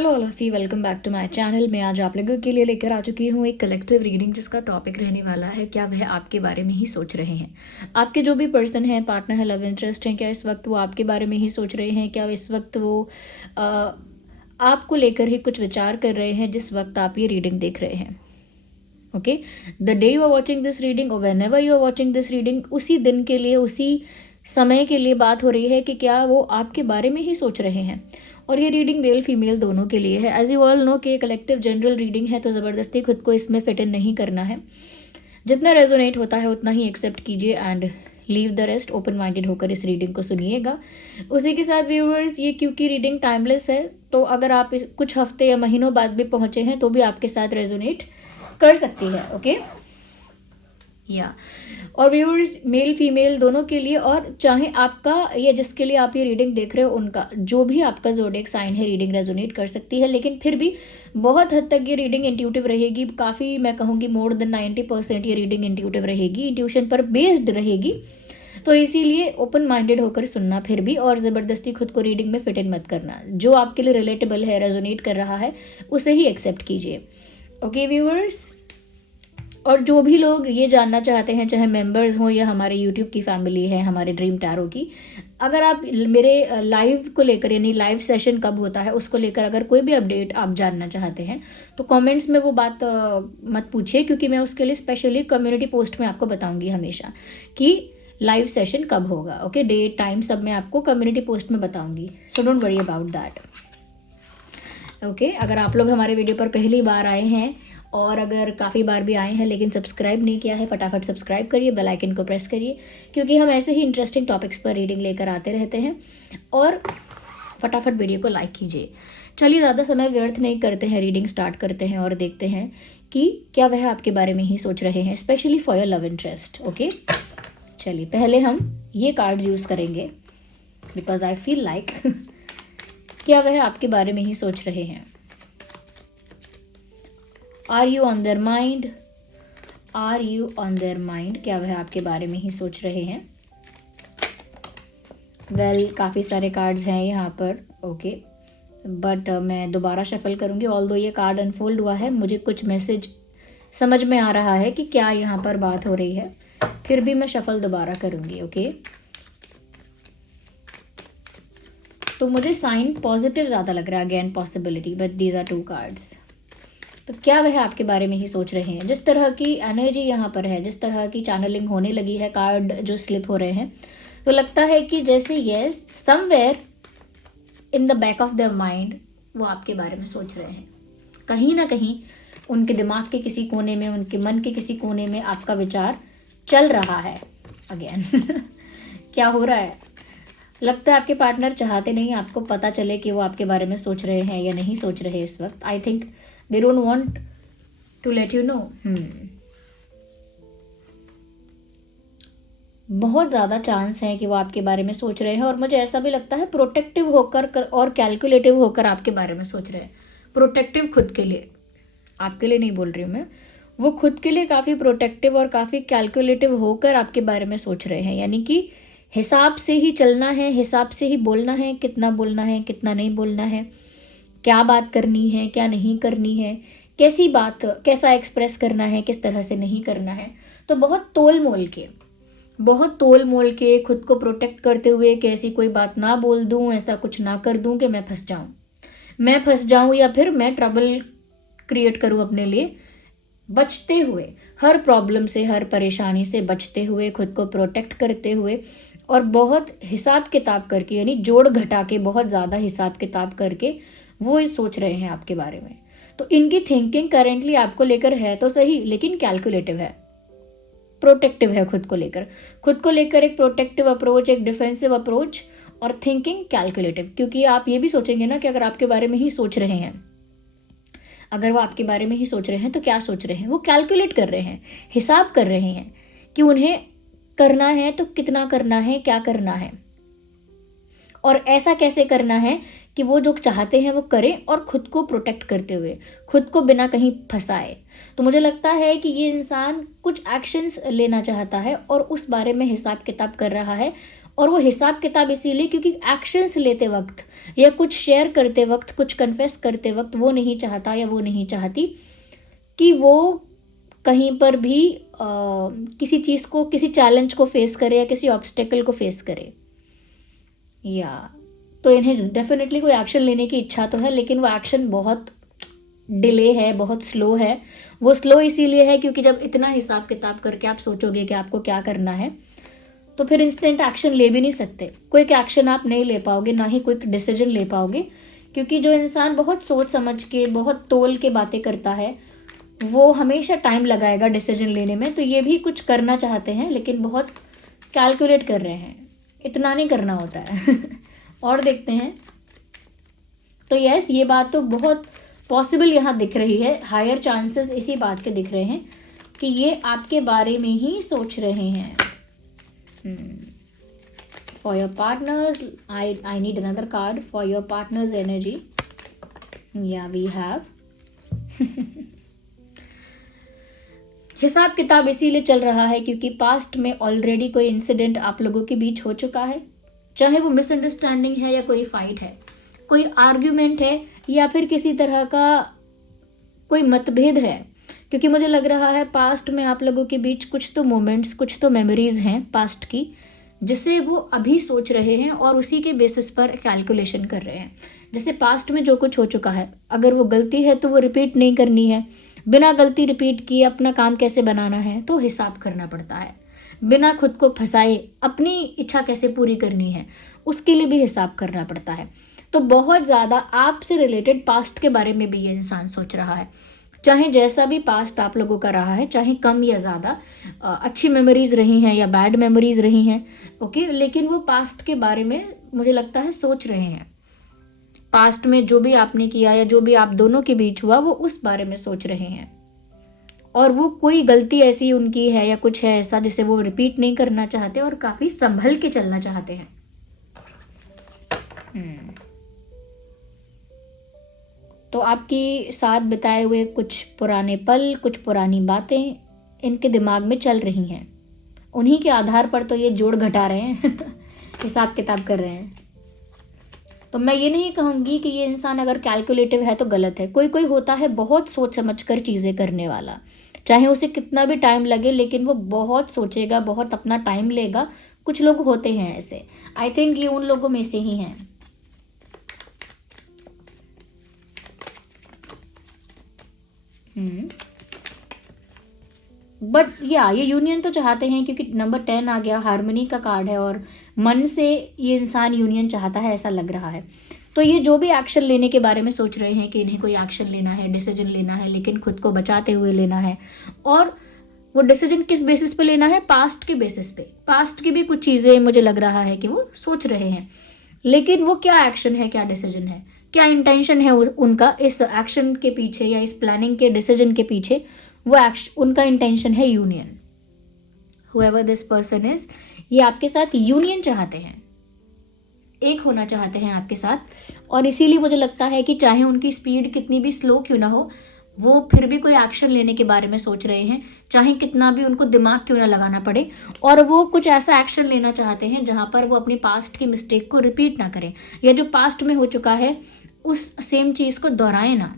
Hello all of you, welcome back to my channel. मैं आज आप लोगों के लिए लेकर आ चुकी हूँ एक कलेक्टिव रीडिंग जिसका टॉपिक रहने वाला है क्या वह आपके बारे में ही सोच रहे हैं। आपके जो भी पर्सन हैं, पार्टनर है, लव इंटरेस्ट हैं, क्या इस वक्त वो आपके बारे में ही सोच रहे हैं? क्या इस वक्त वो आ, आपको लेकर ही कुछ विचार कर रहे हैं जिस वक्त आप ये रीडिंग देख रहे हैं? Okay, the day you are watching this reading और whenever you are watching this reading, उसी दिन के लिए, उसी समय के लिए बात हो रही है कि क्या वो आपके बारे में ही सोच रहे हैं। और ये रीडिंग मेल फीमेल दोनों के लिए है। एज यू ऑल नो कि कलेक्टिव जनरल रीडिंग है, तो ज़बरदस्ती खुद को इसमें फिट इन नहीं करना है। जितना रेजोनेट होता है उतना ही एक्सेप्ट कीजिए and leave the rest. Open minded होकर इस रीडिंग को सुनिएगा। उसी के साथ व्यूअर्स, ये क्योंकि रीडिंग टाइमलेस है, तो अगर आप कुछ हफ्ते या महीनों बाद भी पहुंचे हैं तो भी आपके साथ रेजोनेट कर सकती है। ओके या और व्यूअर्स मेल फीमेल दोनों के लिए, और चाहे आपका या जिसके लिए आप ये रीडिंग देख रहे हो उनका जो भी आपका ज़ोडिएक साइन है, रीडिंग रेजोनेट कर सकती है। लेकिन फिर भी बहुत हद तक ये रीडिंग इंट्यूटिव रहेगी। काफ़ी, मैं कहूँगी मोर देन 90% ये रीडिंग इंट्यूटिव रहेगी, इंट्यूशन पर बेस्ड रहेगी। तो इसीलिए ओपन माइंडेड होकर सुनना फिर भी, और ज़बरदस्ती खुद को रीडिंग में फिट इन मत करना। जो आपके लिए रिलेटेबल है, रेजोनेट कर रहा है, उसे ही एक्सेप्ट कीजिए। ओके व्यूअर्स, और जो भी लोग ये जानना चाहते हैं, चाहे मेंबर्स हों या हमारे यूट्यूब की फैमिली है, हमारे ड्रीम टैरो की, अगर आप मेरे लाइव को लेकर, यानी लाइव सेशन कब होता है उसको लेकर अगर कोई भी अपडेट आप जानना चाहते हैं तो कमेंट्स में वो बात मत पूछिए, क्योंकि मैं उसके लिए स्पेशली कम्युनिटी पोस्ट में आपको बताऊंगी हमेशा कि लाइव सेशन कब होगा। ओके, डेट टाइम सब मैं आपको कम्युनिटी पोस्ट में बताऊंगी, so don't worry about that. Okay, अगर आप लोग हमारे वीडियो पर पहली बार आए हैं और अगर काफ़ी बार भी आए हैं लेकिन सब्सक्राइब नहीं किया है, फटाफट सब्सक्राइब करिए, बेल आइकन को प्रेस करिए, क्योंकि हम ऐसे ही इंटरेस्टिंग टॉपिक्स पर रीडिंग लेकर आते रहते हैं। और फटाफट वीडियो को लाइक कीजिए। चलिए, ज़्यादा समय व्यर्थ नहीं करते हैं, रीडिंग स्टार्ट करते हैं और देखते हैं कि क्या वह आपके बारे में ही सोच रहे हैं, specially for your love interest. Okay, चलिए पहले हम ये कार्ड्स यूज़ करेंगे बिकॉज आई फील लाइक क्या वह आपके बारे में ही सोच रहे हैं। Are you on their mind? Are you on their mind? क्या वह आपके बारे में ही सोच रहे हैं? वेल, काफ़ी सारे कार्ड्स हैं यहाँ पर। ओके, बट मैं दोबारा शफल करूँगी। ऑल्दो ये कार्ड अनफोल्ड हुआ है, मुझे कुछ मैसेज समझ में आ रहा है कि क्या यहाँ पर बात हो रही है, फिर भी मैं शफल दोबारा करूँगी। ओके, तो मुझे साइन पॉजिटिव ज़्यादा लग रहा है, again possibility, but these are 2 cards. तो क्या वह आपके बारे में ही सोच रहे हैं? जिस तरह की एनर्जी यहाँ पर है, जिस तरह की चैनलिंग होने लगी है, कार्ड जो स्लिप हो रहे हैं, तो लगता है कि जैसे yes, somewhere in the back of their mind वो आपके बारे में सोच रहे हैं। कहीं ना कहीं उनके दिमाग के किसी कोने में, उनके मन के किसी कोने में आपका विचार चल रहा है। अगेन क्या हो रहा है? लगता है आपके पार्टनर चाहते नहीं आपको पता चले कि वो आपके बारे में सोच रहे हैं या नहीं सोच रहे इस वक्त। I think they don't want to let you know. बहुत ज़्यादा चांस है कि वो आपके बारे में सोच रहे हैं, और मुझे ऐसा भी लगता है प्रोटेक्टिव होकर और कैलकुलेटिव होकर आपके बारे में सोच रहे हैं। प्रोटेक्टिव खुद के लिए, आपके लिए नहीं बोल रही हूँ मैं, वो खुद के लिए काफ़ी प्रोटेक्टिव और काफ़ी कैलकुलेटिव होकर आपके बारे में सोच रहे हैं। यानी कि हिसाब से ही चलना है, हिसाब से ही बोलना है, कितना बोलना है, कितना नहीं बोलना है, क्या बात करनी है, क्या नहीं करनी है, कैसी बात, कैसा एक्सप्रेस करना है, किस तरह से नहीं करना है। तो बहुत तोल मोल के खुद को प्रोटेक्ट करते हुए कि ऐसी कोई बात ना बोल दूं, ऐसा कुछ ना कर दूं कि मैं फंस जाऊं या फिर मैं ट्रबल क्रिएट करूं अपने लिए, बचते हुए, हर प्रॉब्लम से, हर परेशानी से बचते हुए, खुद को प्रोटेक्ट करते हुए, और बहुत हिसाब किताब करके, यानी जोड़ घटा के, बहुत ज़्यादा हिसाब किताब करके वो सोच रहे हैं आपके बारे में। तो इनकी थिंकिंग करेंटली आपको लेकर है तो सही, लेकिन कैलकुलेटिव है, प्रोटेक्टिव है। खुद को लेकर एक प्रोटेक्टिव अप्रोच, एक डिफेंसिव अप्रोच, और थिंकिंग कैलकुलेटिव। क्योंकि आप ये भी सोचेंगे ना कि अगर आपके बारे में ही सोच रहे हैं, अगर वो आपके बारे में ही सोच रहे हैं तो क्या सोच रहे हैं? वो कैलकुलेट कर रहे हैं, हिसाब कर रहे हैं कि उन्हें करना है तो कितना करना है, क्या करना है, और ऐसा कैसे करना है कि वो जो चाहते हैं वो करें, और खुद को प्रोटेक्ट करते हुए, खुद को बिना कहीं फंसाए। तो मुझे लगता है कि ये इंसान कुछ एक्शंस लेना चाहता है और उस बारे में हिसाब किताब कर रहा है, और वो हिसाब किताब इसीलिए क्योंकि एक्शंस लेते वक्त या कुछ शेयर करते वक्त, कुछ कन्फेस करते वक्त वो नहीं चाहता या वो नहीं चाहती कि वो कहीं पर भी किसी चीज़ को, किसी चैलेंज को फेस करे या किसी ऑब्स्टेकल को फेस करे। या तो इन्हें डेफिनेटली कोई एक्शन लेने की इच्छा तो है, लेकिन वो एक्शन बहुत डिले है, बहुत स्लो है। वो स्लो इसीलिए है क्योंकि जब इतना हिसाब किताब करके आप सोचोगे कि आपको क्या करना है, तो फिर इंस्टेंट एक्शन ले भी नहीं सकते। क्विक एक्शन आप नहीं ले पाओगे, ना ही क्विक डिसीजन ले पाओगे, क्योंकि जो इंसान बहुत सोच समझ के, बहुत तोल के बातें करता है, वो हमेशा टाइम लगाएगा डिसीजन लेने में। तो ये भी कुछ करना चाहते हैं लेकिन बहुत कैलकुलेट कर रहे हैं, इतना नहीं करना होता है। और देखते हैं, तो यस, ये बात तो बहुत पॉसिबल यहाँ दिख रही है। हायर चांसेस इसी बात के दिख रहे हैं कि ये आपके बारे में ही सोच रहे हैं। For your partners, I need another card for your partners energy. या वी हैव हिसाब किताब इसीलिए चल रहा है क्योंकि पास्ट में ऑलरेडी कोई इंसिडेंट आप लोगों के बीच हो चुका है, चाहे वो मिसअंडरस्टैंडिंग है या कोई फाइट है, कोई आर्ग्यूमेंट है या फिर किसी तरह का कोई मतभेद है। क्योंकि मुझे लग रहा है पास्ट में आप लोगों के बीच कुछ तो मोमेंट्स, कुछ तो मेमोरीज हैं पास्ट की, जिसे वो अभी सोच रहे हैं और उसी के बेसिस पर कैलकुलेशन कर रहे हैं। जैसे पास्ट में जो कुछ हो चुका है, अगर वो गलती है तो वो रिपीट नहीं करनी है। बिना गलती रिपीट किए अपना काम कैसे बनाना है, तो हिसाब करना पड़ता है। बिना खुद को फंसाए अपनी इच्छा कैसे पूरी करनी है, उसके लिए भी हिसाब करना पड़ता है। तो बहुत ज़्यादा आपसे रिलेटेड पास्ट के बारे में भी ये इंसान सोच रहा है। चाहे जैसा भी पास्ट आप लोगों का रहा है, चाहे कम या ज़्यादा, अच्छी मेमोरीज रही हैं या बैड मेमोरीज रही हैं, ओके, लेकिन वो पास्ट के बारे में मुझे लगता है सोच रहे हैं। पास्ट में जो भी आपने किया या जो भी आप दोनों के बीच हुआ, वो उस बारे में सोच रहे हैं। और वो कोई गलती ऐसी उनकी है या कुछ है ऐसा जिसे वो रिपीट नहीं करना चाहते और काफ़ी संभल के चलना चाहते हैं। तो आपकी साथ बिताए हुए कुछ पुराने पल, कुछ पुरानी बातें इनके दिमाग में चल रही हैं। उन्हीं के आधार पर तो ये जोड़ घटा रहे हैं, हिसाब किताब कर रहे हैं। तो मैं ये नहीं कहूँगी कि ये इंसान अगर कैलकुलेटिव है तो गलत है। कोई कोई होता है बहुत सोच समझ कर चीज़ें करने वाला, चाहे उसे कितना भी टाइम लगे, लेकिन वो बहुत सोचेगा, बहुत अपना टाइम लेगा। कुछ लोग होते हैं ऐसे। आई थिंक ये उन लोगों में से ही हैं। बट ये यूनियन तो चाहते हैं क्योंकि नंबर 10 आ गया, हार्मनी का कार्ड है और मन से ये इंसान यूनियन चाहता है, ऐसा लग रहा है। तो ये जो भी एक्शन लेने के बारे में सोच रहे हैं कि इन्हें कोई एक्शन लेना है, डिसीजन लेना है, लेकिन खुद को बचाते हुए लेना है। और वो डिसीजन किस बेसिस पे लेना है? पास्ट के बेसिस पे। पास्ट की भी कुछ चीज़ें मुझे लग रहा है कि वो सोच रहे हैं, लेकिन वो क्या एक्शन है, क्या डिसीजन है, क्या इंटेंशन है उनका इस एक्शन के पीछे या इस प्लानिंग के डिसीजन के पीछे, वो एक्शन, उनका इंटेंशन है union. However this person is, ये आपके साथ यूनियन चाहते हैं, एक होना चाहते हैं आपके साथ। और इसीलिए मुझे लगता है कि चाहे उनकी स्पीड कितनी भी स्लो क्यों ना हो, वो फिर भी कोई एक्शन लेने के बारे में सोच रहे हैं, चाहे कितना भी उनको दिमाग क्यों ना लगाना पड़े। और वो कुछ ऐसा एक्शन लेना चाहते हैं जहाँ पर वो अपने पास्ट की मिस्टेक को रिपीट ना करें, या जो पास्ट में हो चुका है उस सेम चीज़ को दोहराए ना।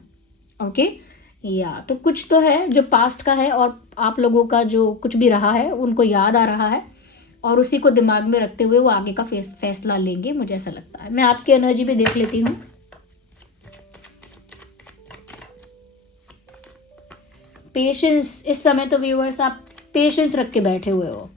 ओके, या तो कुछ तो है जो पास्ट का है और आप लोगों का जो कुछ भी रहा है उनको याद आ रहा है और उसी को दिमाग में रखते हुए वो आगे का फैसला लेंगे, मुझे ऐसा लगता है। मैं आपकी एनर्जी भी देख लेती हूँ। पेशेंस, इस समय तो व्यूअर्स आप पेशेंस रख के बैठे हुए हो।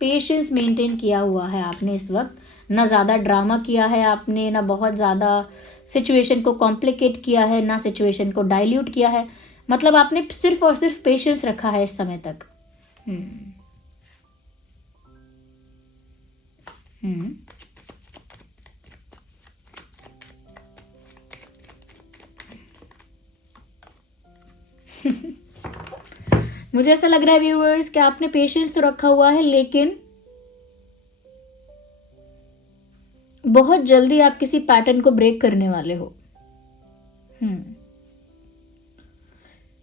पेशेंस मेंटेन किया हुआ है आपने इस वक्त। ना ज़्यादा ड्रामा किया है आपने, ना बहुत ज़्यादा सिचुएशन को कॉम्प्लिकेट किया है, ना सिचुएशन को डाइल्यूट किया है। मतलब आपने सिर्फ और सिर्फ पेशेंस रखा है इस समय तक। मुझे ऐसा लग रहा है व्यूअर्स कि आपने पेशेंस तो रखा हुआ है, लेकिन बहुत जल्दी आप किसी पैटर्न को ब्रेक करने वाले हो।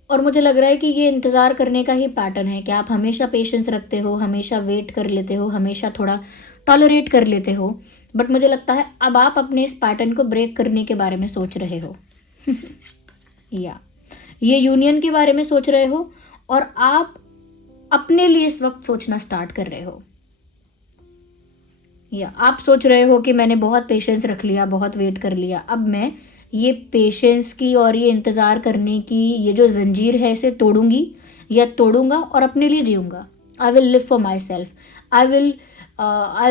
और मुझे लग रहा है कि ये इंतज़ार करने का ही पैटर्न है कि आप हमेशा पेशेंस रखते हो, हमेशा वेट कर लेते हो, हमेशा थोड़ा टॉलरेट कर लेते हो। बट मुझे लगता है अब आप अपने इस पैटर्न को ब्रेक करने के बारे में सोच रहे हो। या ये यूनियन के बारे में सोच रहे हो और आप अपने लिए इस वक्त सोचना स्टार्ट कर रहे हो। या आप सोच रहे हो कि मैंने बहुत पेशेंस रख लिया, बहुत वेट कर लिया, अब मैं ये पेशेंस की और ये इंतज़ार करने की ये जो जंजीर है इसे तोड़ूंगी या तोड़ूंगा और अपने लिए जीऊँगा। I will live for myself, I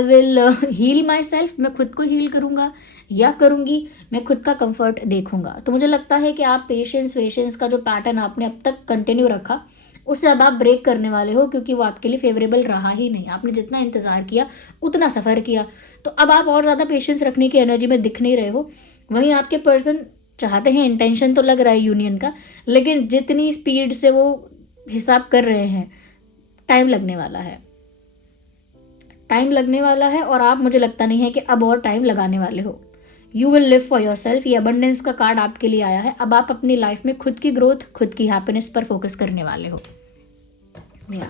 will heal myself. मैं खुद को हील करूँगा या करूँगी, मैं खुद का कंफर्ट देखूंगा। तो मुझे लगता है कि आप पेशेंस का जो पैटर्न आपने अब तक कंटिन्यू रखा उससे अब आप ब्रेक करने वाले हो, क्योंकि वो आपके लिए फेवरेबल रहा ही नहीं। आपने जितना इंतज़ार किया उतना सफ़र किया, तो अब आप और ज़्यादा पेशेंस रखने की एनर्जी में दिख नहीं रहे हो। वहीं आपके पर्सन चाहते हैं, इंटेंशन तो लग रहा है यूनियन का, लेकिन जितनी स्पीड से वो हिसाब कर रहे हैं टाइम लगने वाला है, टाइम लगने वाला है। और आप, मुझे लगता नहीं है कि अब और टाइम लगाने वाले हो। You will live for your self. ये अबंडेंस का कार्ड आपके लिए आया है। अब आप अपनी लाइफ में खुद की ग्रोथ, खुद की हैप्पीनेस पर फोकस करने वाले हो। या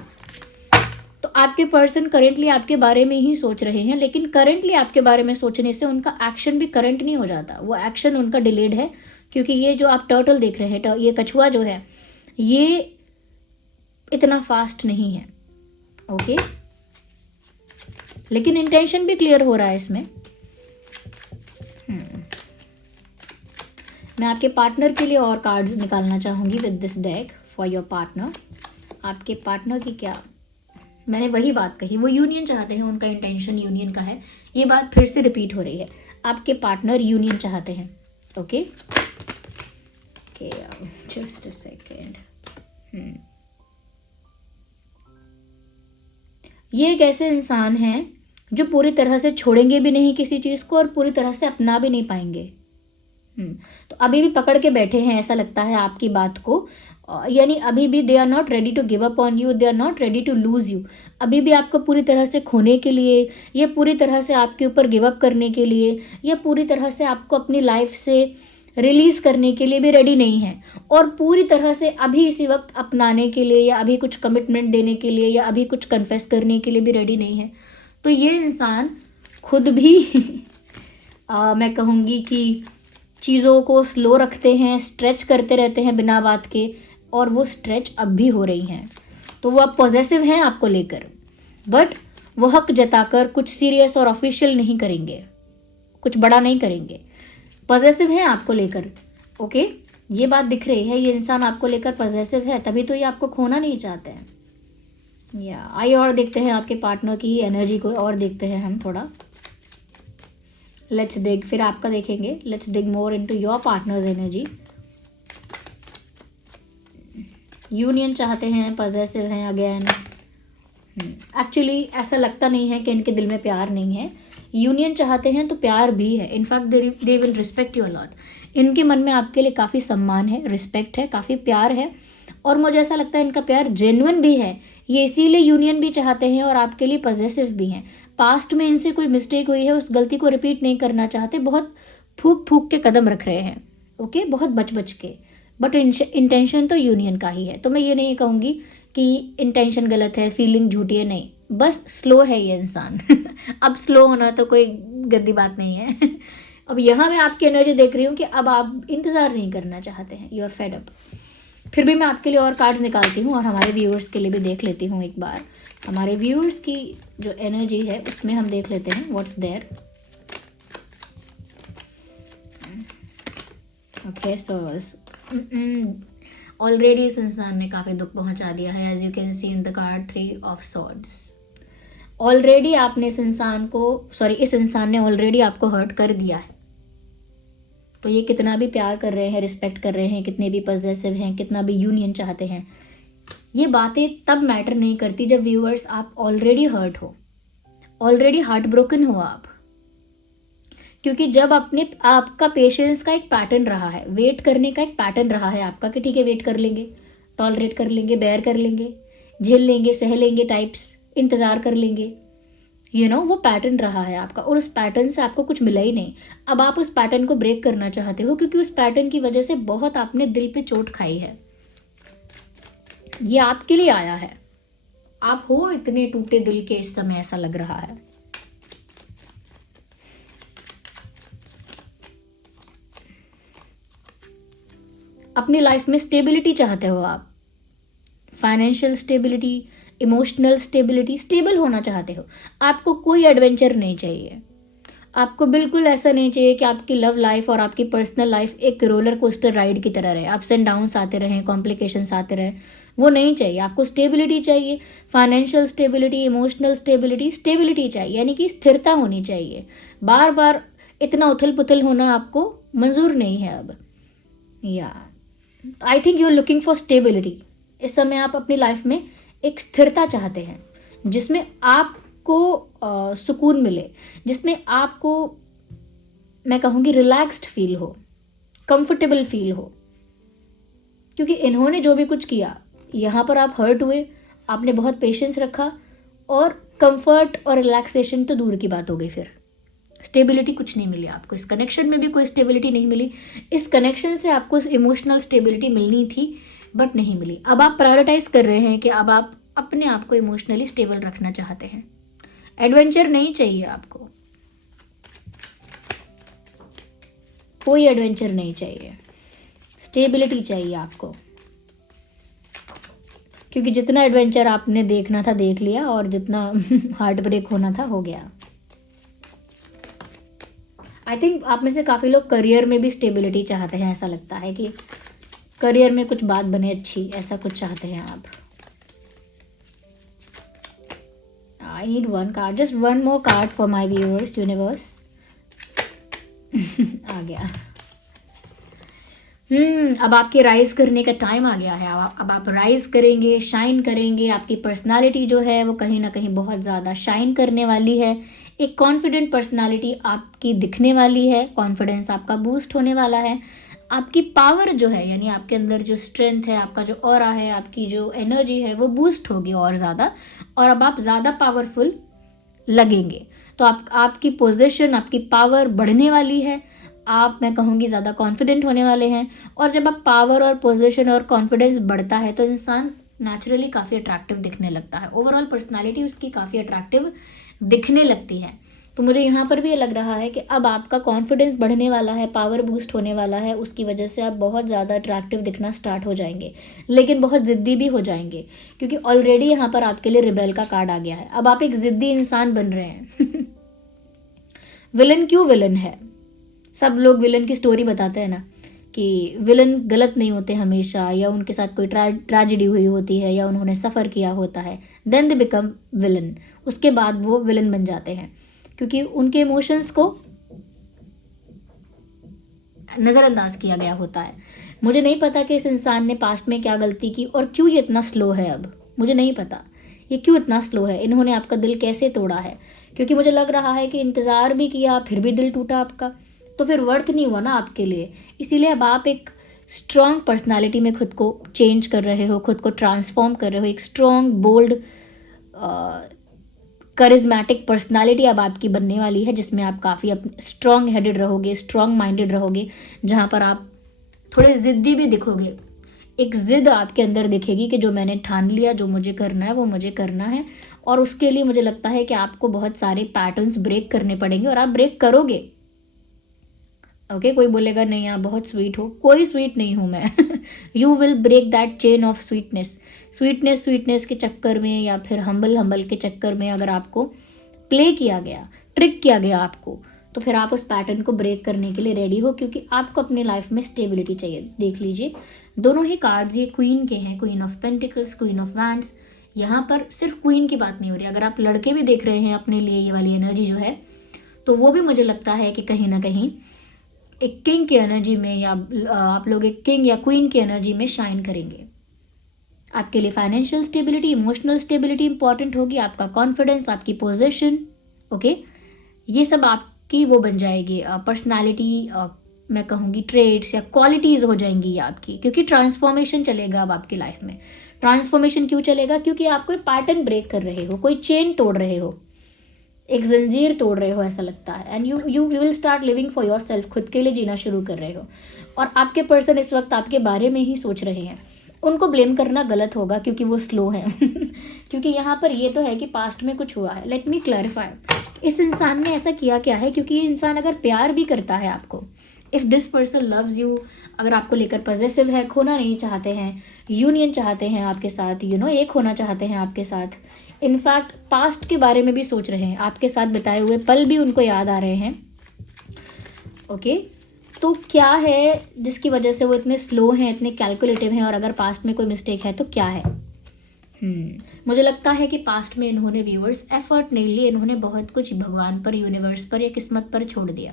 तो आपके पर्सन करेंटली आपके बारे में ही सोच रहे हैं, लेकिन करेंटली आपके बारे में सोचने से उनका एक्शन भी करंट नहीं हो जाता, वो एक्शन उनका डिलेड है। क्योंकि ये जो आप टर्टल देख रहे हैं, ये कछुआ जो है, ये इतना फास्ट नहीं है। ओके, लेकिन इंटेंशन भी क्लियर हो रहा है इसमें। मैं आपके पार्टनर के लिए और कार्ड्स निकालना चाहूँगी with this deck for your partner. आपके पार्टनर की क्या, मैंने वही बात कही, वो यूनियन चाहते हैं, उनका इंटेंशन यूनियन का है। ये बात फिर से रिपीट हो रही है, आपके पार्टनर यूनियन चाहते हैं। Okay okay, just a second. ये एक ऐसे इंसान हैं जो पूरी तरह से छोड़ेंगे भी नहीं किसी चीज़ को और पूरी तरह से अपना भी नहीं पाएंगे। तो अभी भी पकड़ के बैठे हैं, ऐसा लगता है आपकी बात को। यानी अभी भी they are not ready to give up on you, they are not ready to lose you. अभी भी आपको पूरी तरह से खोने के लिए, या पूरी तरह से आपके ऊपर गिव अप करने के लिए, या पूरी तरह से आपको अपनी लाइफ से रिलीज़ करने के लिए भी रेडी नहीं है। और पूरी तरह से अभी इसी वक्त अपनाने के लिए, या अभी कुछ कमिटमेंट देने के लिए, या अभी कुछ कन्फेस करने के लिए भी रेडी नहीं है। तो ये इंसान खुद भी मैं कहूँगी कि चीज़ों को स्लो रखते हैं, स्ट्रेच करते रहते हैं बिना बात के, और वो स्ट्रेच अब भी हो रही हैं। तो वो अब पॉजेसिव हैं आपको लेकर, बट वो हक जताकर कुछ सीरियस और ऑफिशियल नहीं करेंगे, कुछ बड़ा नहीं करेंगे। पॉजेसिव हैं आपको लेकर। ओके, ये बात दिख रही है, ये इंसान आपको लेकर पॉजेसिव है, तभी तो ये आपको खोना नहीं चाहते हैं। या आइए और देखते हैं आपके पार्टनर की एनर्जी को, और देखते हैं हम थोड़ा। लेट्स डिग, फिर आपका देखेंगे। Let's dig more into your partners energy. Union चाहते हैं, पॉजेसिव हैं अगेन। एक्चुअली ऐसा लगता नहीं है कि इनके दिल में प्यार नहीं है। यूनियन चाहते हैं तो प्यार भी है। In fact they will respect you a lot. इनके मन में आपके लिए काफ़ी सम्मान है, रिस्पेक्ट है, काफ़ी प्यार है, और मुझे ऐसा लगता है इनका प्यार जेन्युइन भी है। ये इसीलिए यूनियन भी चाहते हैं और आपके लिए पॉजेसिव भी हैं। पास्ट में इनसे कोई मिस्टेक हुई है, उस गलती को रिपीट नहीं करना चाहते, बहुत फूक फूक के कदम रख रहे हैं। ओके, बहुत बच बच के, बट इंटेंशन तो यूनियन का ही है। तो मैं ये नहीं कहूँगी कि इंटेंशन गलत है, फीलिंग झूठी है, नहीं, बस स्लो है ये इंसान। अब स्लो होना तो कोई गंदी बात नहीं है। अब यहाँ मैं आपकी एनर्जी देख रही हूँ कि अब आप इंतज़ार नहीं करना चाहते हैं, यू आर फेड अप। फिर भी मैं आपके लिए और कार्ड्स निकालती हूँ और हमारे व्यूअर्स के लिए भी देख लेती हूँ एक बार। हमारे व्यूअर्स की जो एनर्जी है उसमें हम देख लेते हैं what's there. Okay, so already इस इंसान ने काफ़ी दुख पहुंचा दिया है, as you can see in the card 3 of swords. Already आपने इस इंसान ने ऑलरेडी आपको हर्ट कर दिया है। तो ये कितना भी प्यार कर रहे हैं, रिस्पेक्ट कर रहे हैं, कितने भी पॉजेसिव हैं, कितना भी यूनियन चाहते हैं, ये बातें तब मैटर नहीं करती जब व्यूअर्स आप ऑलरेडी हर्ट हो, ऑलरेडी हार्ट ब्रोकन हो आप। क्योंकि जब आपका पेशेंस का एक पैटर्न रहा है, वेट करने का एक पैटर्न रहा है आपका, कि ठीक है वेट कर लेंगे, टॉलरेट कर लेंगे, बेयर कर लेंगे, झेल लेंगे, सह लेंगे टाइप्स, इंतज़ार कर लेंगे, वो पैटर्न रहा है आपका, और उस पैटर्न से आपको कुछ मिला ही नहीं। अब आप उस पैटर्न को ब्रेक करना चाहते हो, क्योंकि उस पैटर्न की वजह से बहुत आपने दिल पे चोट खाई है। ये आपके लिए आया है। आप हो इतने टूटे दिल के इस समय, ऐसा लग रहा है। अपनी लाइफ में स्टेबिलिटी चाहते हो आप, financial stability, emotional stability, stable होना चाहते हो। आपको कोई एडवेंचर नहीं चाहिए। आपको बिल्कुल ऐसा नहीं चाहिए कि आपकी लव लाइफ और आपकी पर्सनल लाइफ एक रोलर कोस्टर राइड की तरह रहे, अप्स एंड डाउन्स आते रहें, कॉम्प्लिकेशंस आते रहें। वो नहीं चाहिए। आपको स्टेबिलिटी चाहिए, financial stability, emotional stability, stability चाहिए, यानी कि स्थिरता होनी चाहिए। बार बार इतना उथल पुथल होना आपको मंजूर नहीं है अब। या I think you are looking for stability. इस समय आप अपनी लाइफ में एक स्थिरता चाहते हैं, जिसमें आपको सुकून मिले, जिसमें आपको, मैं कहूँगी, रिलैक्स्ड फील हो, कंफर्टेबल फील हो। क्योंकि इन्होंने जो भी कुछ किया, यहाँ पर आप हर्ट हुए, आपने बहुत पेशेंस रखा, और कंफर्ट और रिलैक्सेशन तो दूर की बात हो गई। फिर स्टेबिलिटी कुछ नहीं मिली आपको। इस कनेक्शन में भी कोई स्टेबिलिटी नहीं मिली। इस कनेक्शन से आपको इमोशनल स्टेबिलिटी मिलनी थी बट नहीं मिली। अब आप प्रायोरिटाइज कर रहे हैं कि अब आप अपने आप को इमोशनली स्टेबल रखना चाहते हैं। एडवेंचर नहीं चाहिए आपको, कोई एडवेंचर नहीं चाहिए, स्टेबिलिटी चाहिए आपको। क्योंकि जितना एडवेंचर आपने देखना था देख लिया, और जितना हार्ट ब्रेक होना था हो गया। आई थिंक आप में से काफ़ी लोग करियर में भी स्टेबिलिटी चाहते हैं। ऐसा लगता है कि करियर में कुछ बात बने अच्छी, ऐसा कुछ चाहते हैं आप। I need one card, just one more card for my viewers, universe. आ गया। अब आपके राइज करने का टाइम आ गया है। अब आप राइज करेंगे, शाइन करेंगे। आपकी पर्सनालिटी जो है वो कहीं ना कहीं बहुत ज़्यादा शाइन करने वाली है। एक कॉन्फिडेंट पर्सनालिटी आपकी दिखने वाली है, कॉन्फिडेंस आपका बूस्ट होने वाला है। आपकी पावर जो है, यानी आपके अंदर जो स्ट्रेंथ है, आपका जो ऑरा है, आपकी जो एनर्जी है, वो बूस्ट होगी और ज़्यादा, और अब आप ज़्यादा पावरफुल लगेंगे। तो आपकी पोजीशन, आपकी पावर बढ़ने वाली है। आप, मैं कहूँगी, ज़्यादा कॉन्फिडेंट होने वाले हैं। और जब आप पावर और पोजीशन और कॉन्फिडेंस बढ़ता है तो इंसान नेचुरली काफ़ी अट्रैक्टिव दिखने लगता है। ओवरऑल पर्सनालिटी उसकी काफ़ी अट्रैक्टिव दिखने लगती है। तो मुझे यहाँ पर भी ये लग रहा है कि अब आपका कॉन्फिडेंस बढ़ने वाला है, पावर बूस्ट होने वाला है। उसकी वजह से आप बहुत ज़्यादा अट्रैक्टिव दिखना स्टार्ट हो जाएंगे, लेकिन बहुत ज़िद्दी भी हो जाएंगे, क्योंकि ऑलरेडी यहाँ पर आपके लिए रिबेल का कार्ड आ गया है। अब आप एक ज़िद्दी इंसान बन रहे हैं। विलन क्यों विलन है? सब लोग विलन की स्टोरी बताते हैं ना, कि विलन गलत नहीं होते हमेशा, या उनके साथ कोई ट्रेजेडी हुई होती है, या उन्होंने सफ़र किया होता है, देन दे बिकम विलन। उसके बाद वो विलन बन जाते हैं, क्योंकि उनके इमोशंस को नज़रअंदाज किया गया होता है। मुझे नहीं पता कि इस इंसान ने पास्ट में क्या गलती की और क्यों ये इतना स्लो है। अब मुझे नहीं पता ये क्यों इतना स्लो है, इन्होंने आपका दिल कैसे तोड़ा है। क्योंकि मुझे लग रहा है कि इंतज़ार भी किया, फिर भी दिल टूटा आपका, तो फिर वर्थ नहीं हुआ ना आपके लिए। इसीलिए अब आप एक स्ट्रॉन्ग पर्सनालिटी में खुद को चेंज कर रहे हो, खुद को ट्रांसफॉर्म कर रहे हो। एक स्ट्रॉन्ग, बोल्ड, करिज्मेटिक पर्सनालिटी अब आपकी बनने वाली है, जिसमें आप काफ़ी स्ट्रॉन्ग हेडेड रहोगे, स्ट्रॉन्ग माइंडेड रहोगे, जहाँ पर आप थोड़े ज़िद्दी भी दिखोगे। एक ज़िद आपके अंदर दिखेगी कि जो मैंने ठान लिया, जो मुझे करना है वो मुझे करना है। और उसके लिए मुझे लगता है कि आपको बहुत सारे पैटर्न्स ब्रेक करने पड़ेंगे, और आप ब्रेक करोगे। ओके, कोई बोलेगा नहीं आप बहुत स्वीट हो, कोई स्वीट नहीं हूँ मैं। You will break that chain of sweetness के चक्कर में, या फिर हम्बल के चक्कर में अगर आपको प्ले किया गया, ट्रिक किया गया आपको, तो फिर आप उस पैटर्न को ब्रेक करने के लिए रेडी हो, क्योंकि आपको अपनी लाइफ में स्टेबिलिटी चाहिए। देख लीजिए, दोनों ही कार्ड्स ये क्वीन के हैं, queen of pentacles, queen of wands. यहाँ पर सिर्फ क्वीन की बात नहीं हो रही। अगर आप लड़के भी देख रहे हैं अपने लिए, ये वाली एनर्जी जो है, तो वो भी मुझे लगता है कि कहीं ना कहीं एक किंग की एनर्जी में, या आप लोग एक किंग या क्वीन की एनर्जी में शाइन करेंगे। आपके लिए financial stability, emotional stability important होगी, आपका कॉन्फिडेंस, आपकी पोजीशन, ओके, ये सब आपकी वो बन जाएगी पर्सनालिटी, मैं कहूँगी ट्रेड्स या क्वालिटीज़ हो जाएंगी ये आपकी। क्योंकि ट्रांसफॉर्मेशन चलेगा अब आपकी लाइफ में। ट्रांसफॉर्मेशन क्यों चलेगा? क्योंकि आप कोई पैटर्न ब्रेक कर रहे हो, कोई चेन तोड़ रहे हो, एक जंजीर तोड़ रहे हो, ऐसा लगता है। And you will start living for your self, खुद के लिए जीना शुरू कर रहे हो। और आपके पर्सन इस वक्त आपके बारे में ही सोच रहे हैं। उनको ब्लेम करना गलत होगा क्योंकि वो स्लो हैं क्योंकि यहाँ पर ये तो है कि पास्ट में कुछ हुआ है। लेट मी क्लैरिफाई, इस इंसान ने ऐसा किया क्या है, क्योंकि ये इंसान अगर प्यार भी करता है आपको, if this person loves you, अगर आपको लेकर पॉजिटिव है, खोना नहीं चाहते हैं, यूनियन चाहते हैं आपके साथ, एक होना चाहते हैं आपके साथ, इनफैक्ट पास्ट के बारे में भी सोच रहे हैं, आपके साथ बिताए हुए पल भी उनको याद आ रहे हैं। ओके, तो क्या है जिसकी वजह से वो इतने स्लो हैं, इतने कैलकुलेटिव हैं, और अगर पास्ट में कोई मिस्टेक है तो क्या है? मुझे लगता है कि पास्ट में इन्होंने व्यूअर्स एफर्ट नहीं लिए, इन्होंने बहुत कुछ भगवान पर, यूनिवर्स पर या किस्मत पर छोड़ दिया।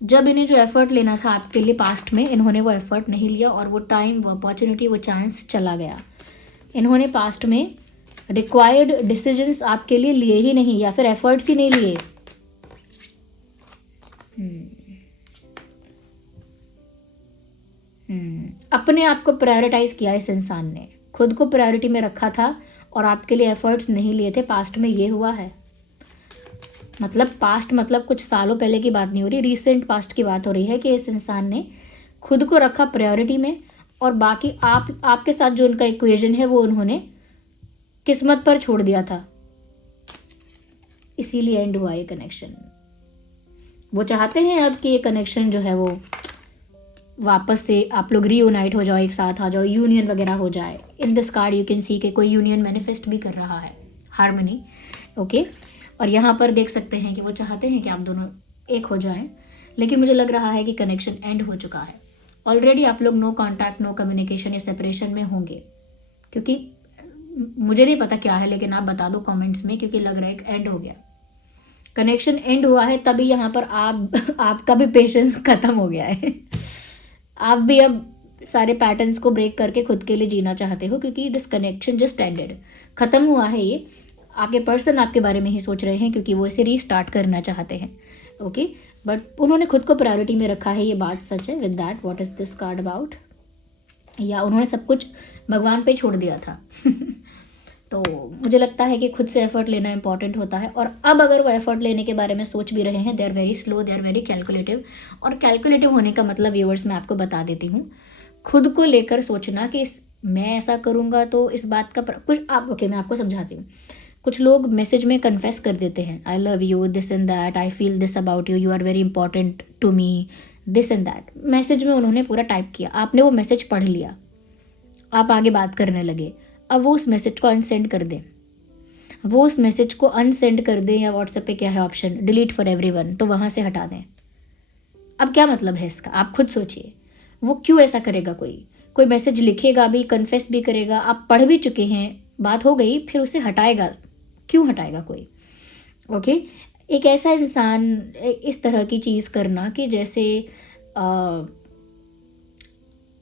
जब इन्हें जो एफर्ट लेना था आपके लिए पास्ट में, इन्होंने वो एफर्ट नहीं लिया और वो टाइम, वो अपॉर्चुनिटी, वो चांस चला गया। इन्होंने पास्ट में रिक्वायर्ड डिसीजंस आपके लिए लिए ही नहीं, या फिर एफर्ट्स ही नहीं लिए। अपने आप को प्रायोरिटाइज किया इस इंसान ने, खुद को प्रायोरिटी में रखा था और आपके लिए एफर्ट्स नहीं लिए थे। पास्ट में ये हुआ है, मतलब पास्ट मतलब कुछ सालों पहले की बात नहीं हो रही, रीसेंट पास्ट की बात हो रही है कि इस इंसान ने खुद को रखा प्रायोरिटी में और बाकी आपके साथ जो उनका इक्वेशन है वो उन्होंने किस्मत पर छोड़ दिया था, इसीलिए एंड हुआ ये कनेक्शन। वो चाहते हैं अब कि ये कनेक्शन जो है वो वापस से आप लोग रीयूनाइट हो जाओ, एक साथ आ जाओ, यूनियन वगैरह हो जाए। In this card you can सी के कोई यूनियन मैनिफेस्ट भी कर रहा है, हार्मनी। ओके, और यहाँ पर देख सकते हैं कि वो चाहते हैं कि आप दोनों एक हो जाएं, लेकिन मुझे लग रहा है कि कनेक्शन एंड हो चुका है ऑलरेडी। आप लोग नो कांटेक्ट, नो कम्युनिकेशन या सेपरेशन में होंगे, क्योंकि मुझे नहीं पता क्या है, लेकिन आप बता दो कमेंट्स में, क्योंकि लग रहा है कि एंड हो गया, कनेक्शन एंड हुआ है। तभी यहाँ पर आपका भी पेशेंस खत्म हो गया है आप भी अब सारे पैटर्न्स को ब्रेक करके खुद के लिए जीना चाहते हो, क्योंकि दिस कनेक्शन जस्ट एंडेड, खत्म हुआ है ये। आपके पर्सन आपके बारे में ही सोच रहे हैं क्योंकि वो इसे रीस्टार्ट करना चाहते हैं। ओके, बट उन्होंने खुद को प्रायोरिटी में रखा है, ये बात सच है। With that what is this card about, या उन्होंने सब कुछ भगवान पे छोड़ दिया था तो मुझे लगता है कि खुद से एफर्ट लेना इंपॉर्टेंट होता है। और अब अगर वो एफर्ट लेने के बारे में सोच भी रहे हैं, they are very slow, they are very calculative. और कैलकुलेटिव होने का मतलब व्यूअर्स मैं आपको बता देती हूँ, खुद को लेकर सोचना कि मैं ऐसा करूँगा तो इस बात का कुछ आप ओके मैं आपको समझाती हूँ। कुछ लोग मैसेज में कन्फेस कर देते हैं, I love you, this and that, I feel this about you, you are very important to me, this and that. Message में उन्होंने पूरा टाइप किया, आपने वो मैसेज पढ़ लिया, आप आगे बात करने लगे। अब वो उस मैसेज को अनसेंड कर दें, वो उस मैसेज को अनसेंड कर दें, या व्हाट्सएप पे क्या है ऑप्शन, डिलीट फॉर एवरीवन, तो वहाँ से हटा दें। अब क्या मतलब है इसका, आप खुद सोचिए। वो क्यों ऐसा करेगा? कोई मैसेज लिखेगा भी, कन्फेस भी करेगा, आप पढ़ भी चुके हैं, बात हो गई, फिर उसे हटाएगा, क्यों हटाएगा कोई? ओके, एक ऐसा इंसान, इस तरह की चीज़ करना कि जैसे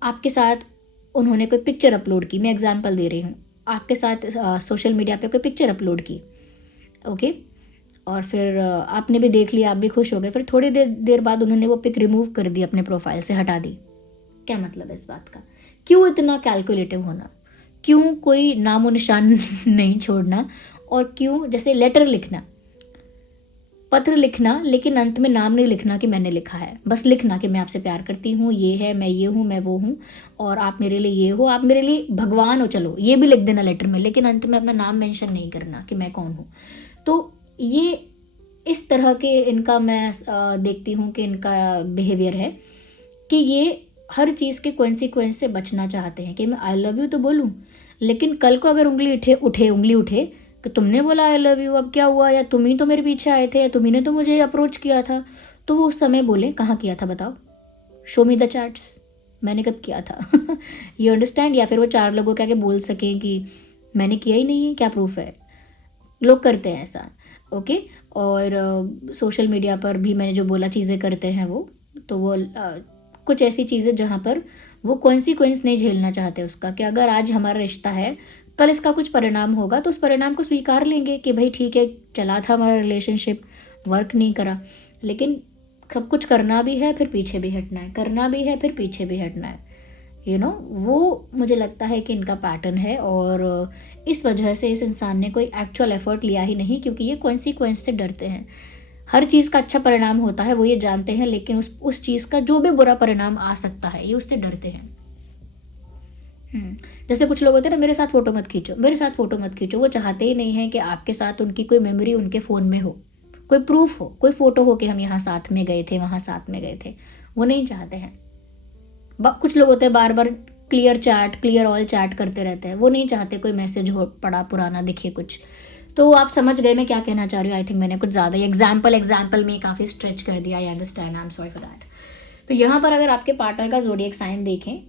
आपके साथ उन्होंने कोई पिक्चर अपलोड की, मैं एग्जांपल दे रही हूँ, आपके साथ सोशल मीडिया पे कोई पिक्चर अपलोड की, ओके, और फिर आपने भी देख लिया, आप भी खुश हो गए, फिर थोड़ी देर बाद उन्होंने वो पिक रिमूव कर दी, अपने प्रोफाइल से हटा दी। क्या मतलब है इस बात का? क्यों इतना कैलकुलेटिव होना? क्यों कोई नामो निशान नहीं छोड़ना? और क्यों जैसे लेटर लिखना, पत्र लिखना, लेकिन अंत में नाम नहीं लिखना कि मैंने लिखा है, बस लिखना कि मैं आपसे प्यार करती हूँ, ये है, मैं ये हूँ, मैं वो हूँ, और आप मेरे लिए ये हो, आप मेरे लिए भगवान हो, चलो ये भी लिख देना लेटर में, लेकिन अंत में अपना नाम मेंशन नहीं करना कि मैं कौन हूँ। तो ये इस तरह के इनका मैं देखती हूँ कि इनका बिहेवियर है कि ये हर चीज़ के कॉन्सिक्वेंस से बचना चाहते हैं कि मैं आई लव यू तो बोलूँ, लेकिन कल को अगर उंगली उठे कि तुमने बोला आई लव यू, अब क्या हुआ, या तुम ही तो मेरे पीछे आए थे, या तुम्ही ने तो मुझे अप्रोच किया था, तो वो उस समय बोले कहाँ किया था बताओ, शो मी द चैट्स, मैंने कब किया था यू अंडरस्टैंड? या फिर वो 4 लोगों के आगे बोल सकें कि मैंने किया ही नहीं है, क्या प्रूफ है? लोग करते हैं ऐसा, ओके। और सोशल मीडिया पर भी मैंने जो बोला चीज़ें करते हैं वो, तो वो कुछ ऐसी चीज़ें जहाँ पर वो कॉन्सिक्वेंस नहीं झेलना चाहते उसका, कि अगर आज हमारा रिश्ता है, कल इसका कुछ परिणाम होगा, तो उस परिणाम को स्वीकार लेंगे कि भाई ठीक है, चला था हमारा रिलेशनशिप, वर्क नहीं करा, लेकिन सब कुछ करना भी है, फिर पीछे भी हटना है, करना भी है, फिर पीछे भी हटना है, वो मुझे लगता है कि इनका पैटर्न है। और इस वजह से इस इंसान ने कोई एक्चुअल एफर्ट लिया ही नहीं, क्योंकि ये कॉन्सिक्वेंस से डरते हैं। हर चीज़ का अच्छा परिणाम होता है, वो ये जानते हैं, लेकिन उस चीज़ का जो भी बुरा परिणाम आ सकता है, ये उससे डरते हैं। जैसे कुछ लोग होते हैं ना, मेरे साथ फ़ोटो मत खींचो, मेरे साथ फ़ोटो मत खींचो। वो चाहते ही नहीं है कि आपके साथ उनकी कोई मेमोरी उनके फ़ोन में हो, कोई प्रूफ हो, कोई फ़ोटो हो कि हम यहाँ साथ में गए थे, वहाँ साथ में गए थे। वो नहीं चाहते हैं। कुछ लोग होते हैं बार बार clear chat, clear all chat करते रहते हैं। वो नहीं चाहते कोई मैसेज हो पड़ा पुराना दिखे कुछ। तो आप समझ गए मैं क्या कहना चाह रही हूँ। आई थिंक मैंने कुछ ज़्यादा ही एग्जाम्पल में काफ़ी स्ट्रेच कर दिया। I understand, I am sorry for that. तो यहाँ पर अगर आपके पार्टनर का ज़ोडिएक साइन देखें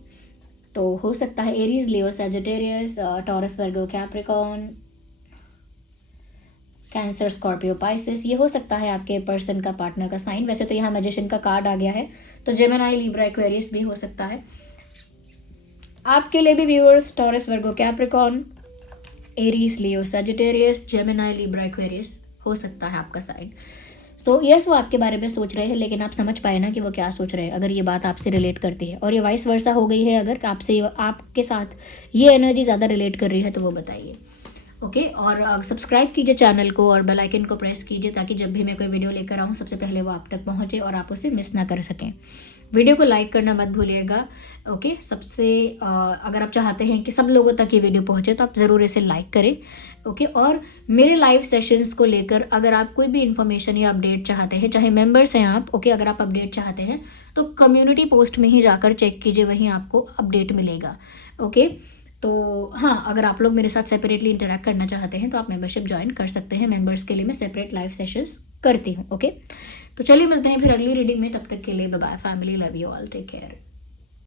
तो हो सकता है एरीज, लियो, सजिटेरियस, टॉरस, वर्गो, कैप्रिकॉर्न, कैंसर, स्कॉर्पियो, पाइसिस। ये हो सकता है आपके पर्सन का, पार्टनर का साइन। वैसे तो यहाँ मैजिशियन का कार्ड आ गया है, तो जेमिनी, लिब्रा, एक्वेरियस भी हो सकता है आपके लिए भी व्यूअर्स। टॉरस, वर्गो, कैप्रिकॉर्न, एरीज, लियो, सजिटेरियस, जेमिनी, लिब्रा, एक्वेरियस हो सकता है आपका साइन। तो यस, वो आपके बारे में सोच रहे हैं, लेकिन आप समझ पाए ना कि वो क्या सोच रहे हैं, अगर ये बात आपसे रिलेट करती है। और ये वाइस वर्सा हो गई है, अगर आपसे आपके साथ ये एनर्जी ज़्यादा रिलेट कर रही है तो वो बताइए। ओके, और सब्सक्राइब कीजिए चैनल को और बेल आइकन को प्रेस कीजिए, ताकि जब भी मैं कोई वीडियो लेकर आऊँ सबसे पहले वो आप तक पहुँचे और आप उसे मिस ना कर सकें। वीडियो को लाइक करना मत भूलिएगा। ओके, अगर आप चाहते हैं कि सब लोगों तक ये वीडियो पहुँचे तो आप ज़रूर इसे लाइक करें। ओके, और मेरे लाइव सेशंस को लेकर अगर आप कोई भी इन्फॉर्मेशन या अपडेट चाहते हैं, चाहे मेंबर्स हैं आप, ओके, अगर आप अपडेट चाहते हैं तो कम्युनिटी पोस्ट में ही जाकर चेक कीजिए, वहीं आपको अपडेट मिलेगा। ओके, तो हाँ, अगर आप लोग मेरे साथ सेपरेटली इंटरेक्ट करना चाहते हैं तो आप मेंबरशिप ज्वाइन कर सकते हैं। मेंबर्स के लिए मैं सेपरेट लाइव सेशंस करती हूँ। ओके, तो चलिए मिलते हैं फिर अगली रीडिंग में। तब तक के लिए bye bye family, love you all, take care.